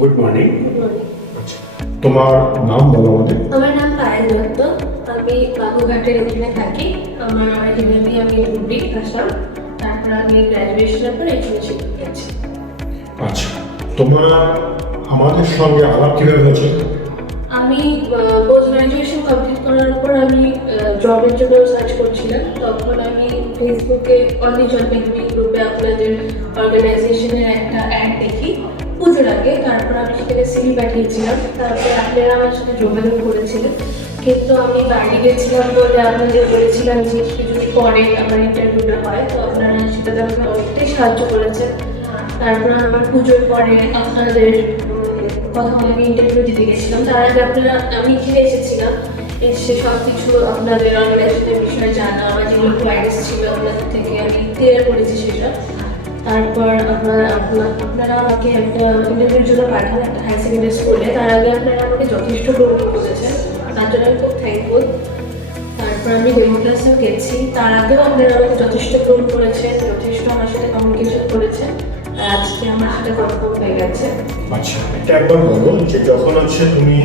Good morning. Good morning. আচ্ছা, তোমার নাম বলো আমাদের। আমার নাম পায়েল দত্ত। আমি বাবুঘাটের এখানে থাকি। আমার এখানে আমি ডিগ্রি আসলাম, তারপর আমি গ্র্যাজুয়েশনের পর এখানে শিখতে গেছি। আচ্ছা, তোমার আমাদের সঙ্গে আলাপ কিভাবে হয়েছে? আমি পোস্ট গ্র্যাজুয়েশন কমপ্লিট করার পর আমি জবের জন্য সার্চ করছিলাম। তখন আমি ফেসবুকে অনলি জব গ্রুপে আপনাদের অর্গানাইজেশনের একটা অ্যাড দেখি পুজোর আগে। তারপর আমি সেখানে সিভি পাঠিয়েছিলাম। তারপর আপনারা আমার সাথে যোগাযোগ করেছিলেন, কিন্তু আমি বাইরে গেছিলাম বলে আপনাদের বলেছিলাম যে একটু যদি পরে আমার ইন্টারভিউটা হয়, তো আপনারা সেটাতে আমাকে অনেকটাই সাহায্য করেছেন। তারপর আমার পুজোর পরে আপনাদের কথা আমি ইন্টারভিউ দিতে গেছিলাম। তার আগে আমি এখানে এসেছিলাম, এসে সব কিছু আপনাদের অর্গানাইজেশনের বিষয়ে জানা, আমার যেগুলো কোয়ারিজ ছিল আপনাদের থেকে আমি ক্লিয়ার করেছি সেটা। তারপর আপনারা আমাকে একটা ইন্টারভিউর জন্য পাঠান একটা হায়ার সেকেন্ডারি স্কুলে। তার আগে আপনারা আমাকে যথেষ্ট গ্রহণ করেছেন, তার জন্য আমি খুব থ্যাঙ্কফুল। তারপর আমি ডেমো ক্লাসেও গেছি, তার আগেও আপনারা আমাকে যথেষ্ট গ্রহণ করেছেন, যথেষ্ট আমার সাথে কমিউনিকেশন করেছেন। আর আজকে আমার সাথে কনফার্ম হয়ে গেছে। আচ্ছা, এটা একবার বলো যে যখন তুমি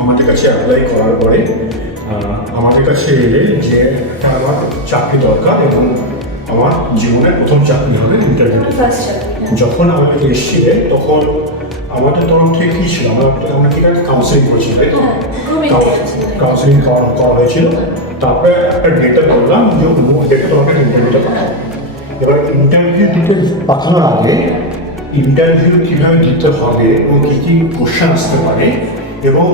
আমাদের কাছে অ্যাপ্লাই করার পরে আমাদের কাছে এলে যে একটা আমার চাকরি দরকার এবং আমার জীবনের প্রথম চাকরি হবে ইন্টারভিউ। ফার্স্ট চাকরি। যখন আমাদের এসেছিলে তখন আমাদের তরফ থেকে কী ছিল? আমরা কি একটা কাউন্সিলিং করছি, তাই তো? কাউন্সিলিং করা হয়েছিল। তারপরে একটা ডেটা বললাম যে ডেটা তোমাকে ইন্টারভিউটা পাঠাবো। এবার ইন্টারভিউ দিতে পাঠানোর আগে ইন্টারভিউ কীভাবে দিতে হবে এবং কী কী কোশ্চেন আসতে পারে এবং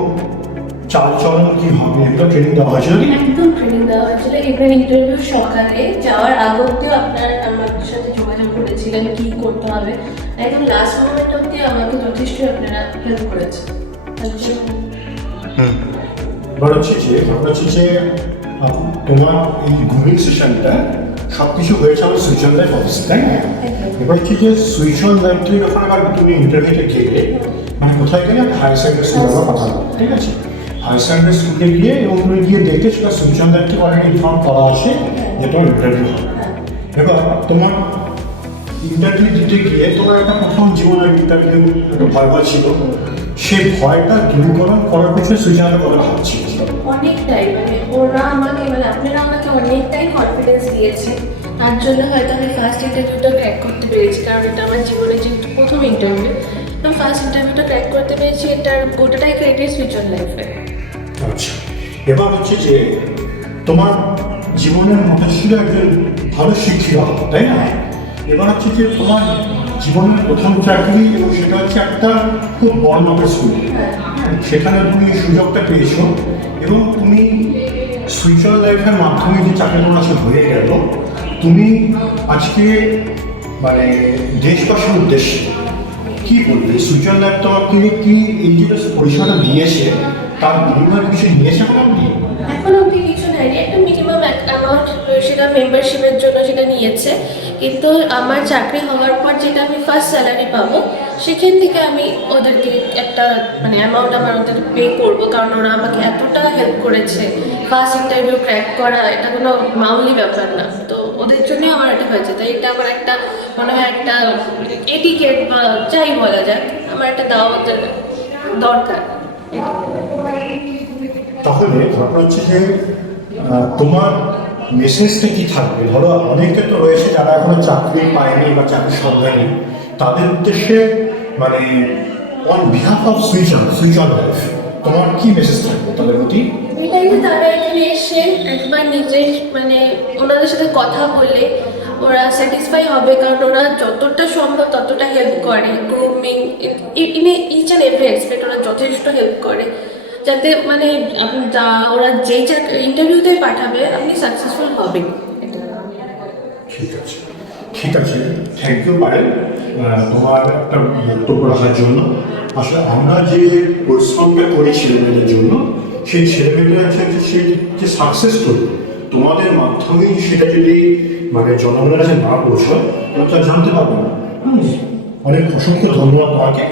চালচলন কী হবে এগুলো ট্রেনিং দেওয়া হয়েছিল। একদম ট্রেনিং দেওয়া হয়েছিল। এবার ইন্টারভিউ সকালে যাওয়ার আগতেও আপনারা আমার সাথে যোগাযোগ করেছিলেন কী করতে হবে, একদম লাস্ট মোমেন্ট অব্দি আমাকে যথেষ্ট আপনারা হেল্প করেছেন। এবার হচ্ছে যে তোমার এই গ্রুমিং সেশনটা সব কিছু হয়েছে আমার সুইচ লাইফ অফিস, তাই না? এবার হচ্ছে যে সুইচ লাইফ থেকে যখন আবার তুমি ইন্টারভিউতে গেলে মানে কোথায় গেলে হায়ার সেকেন্ডারি স্কুলে আমরা পাঠাবো, ঠিক আছে? হায়ার সেকেন্ডারি স্কুলে গিয়ে এবং তুমি গিয়ে দেখে সেটা সুইচ লাইফ থেকে অলরেডি ইনফর্ম করা আছে যে তোমার ইন্টারভিউ হবে। এবার তোমার ইন্টারভিউ দিতে গিয়ে তোমার একটা প্রথম জীবনের ইন্টারভিউ একটু ভয় ছিল, সেই ভয়টা দূরীকরণ করার পিছনে সুইজারল্যান্ডের কথা ভাবছি। অনেকটাই আপনারা আমাকে অনেকটাই কনফিডেন্স দিয়েছে, তার জন্য হয়তো আমি ফার্স্ট ইন্টারভিউটা ক্র্যাক করতে পেরেছি। কারণ এটা আমার জীবনে যেহেতু প্রথম ইন্টারভিউ, তো ফার্স্ট ইন্টারভিউটা ক্র্যাক করতে পেরেছি, এটার গোটাটাই ক্রেডিট সুইচ লাইফে। আচ্ছা, এবার হচ্ছে যে তোমার জীবনের মতো ছিল একজন ভালো শিক্ষিকা হতো, তাই না? এবার হচ্ছে যে তোমার জীবনের প্রথম চাকরি এবং সেটা হচ্ছে একটা খুব বড় মাপের স্কুল। সেখানে তুমি সুযোগটা পেয়েছো এবং তুমি সুইচার লাইফের মাধ্যমে যে চাকরি তোমার কাছে হয়ে গেল, তুমি আজকে মানে দেশবাসীর উদ্দেশ্যে কী বলবে? সুইচার লাইফ তোমাকে কি এই যে পরিষেবাটা দিয়েছে তার বিনিময়ে কিছু নিয়েছে আপনি? এখন অব্দি কিছু নেয়নি, একটা মিনিমাম অ্যামাউন্ট সেটা মেম্বারশিপের জন্য সেটা নিয়েছে। কিন্তু আমার চাকরি হওয়ার পর যেটা আমি ফার্স্ট স্যালারি পাবো সেখান থেকে আমি ওদেরকে একটা অ্যামাউন্ট আমার ওদেরকে পে করবো, কারণ ওরা আমাকে এতটা হেল্প করেছে। ফার্স্ট ইন্টারভিউ ক্র্যাক করা এটা কোনো মামুলি ব্যাপার না, তো ওদের জন্যই আমার এটা হয়েছে। তাই এটা আমার একটা মনে হয় একটা এটিকেট বা যাই বলা যায়, আমার একটা দাওয়াতের দরকার। তাহলে ঘটনা হচ্ছে যে তোমার মেসেজটা কি থাকবে? ধরো অনেকে তো রয়েছে যারা এখনো চাকরি পায়নি বা চাকরি সন্ধানী, তাদের উদ্দেশ্যে on behalf off switch life তোমার কি মেসেজ থাকবে তাদের প্রতি? এটাই যে তারা এখানে এসে একবার নিজের ওনাদের সাথে কথা বলে ওরা স্যাটিসফাই হবে, কারণ ওরা যতটা সম্ভব ততটা হেল্প করে। Grooming each and every aspect ওরা যথেষ্ট হেল্প করে, যাতে ওরা যেই ইন্টারভিউতে পাঠাবে আপনি সাকসেসফুল হবেন। ঠিক আছে, থ্যাংক ইউ পায়েল তোমার একটা বক্তব্য রাখার জন্য। আসলে আমরা যে পরিশ্রমটা করি ছেলেমেয়েদের জন্য, সেই ছেলেমেয়েরা সে যে সাকসেস করি তোমাদের মাধ্যমেই সেটা যদি জনগণের কাছে না পৌঁছয় তোমরা জানতে পারবো না। অনেক অসংখ্য ধন্যবাদ তোমাকে।